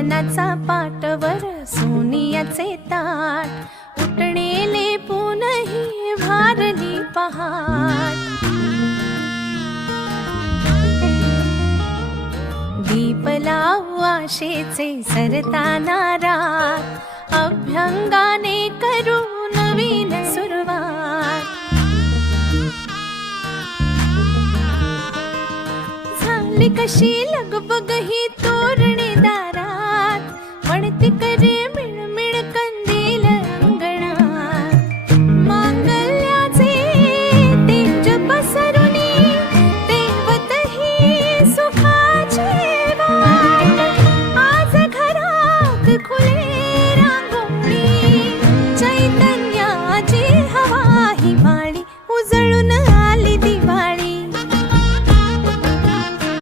वदनाचा पाटवर सोनियाचे ताट उठणेले पुनही भारली पहाट दीप लावू आशेचे सरताना रात अभ्यंगाने करू नवीन सुरुवात झाली कशी लगबग ही तोरणे दारात म्हणती करे मिळमिळ कंदील अंगणात मांगल्याचे तेज पसरुनी तेवत ही सुखा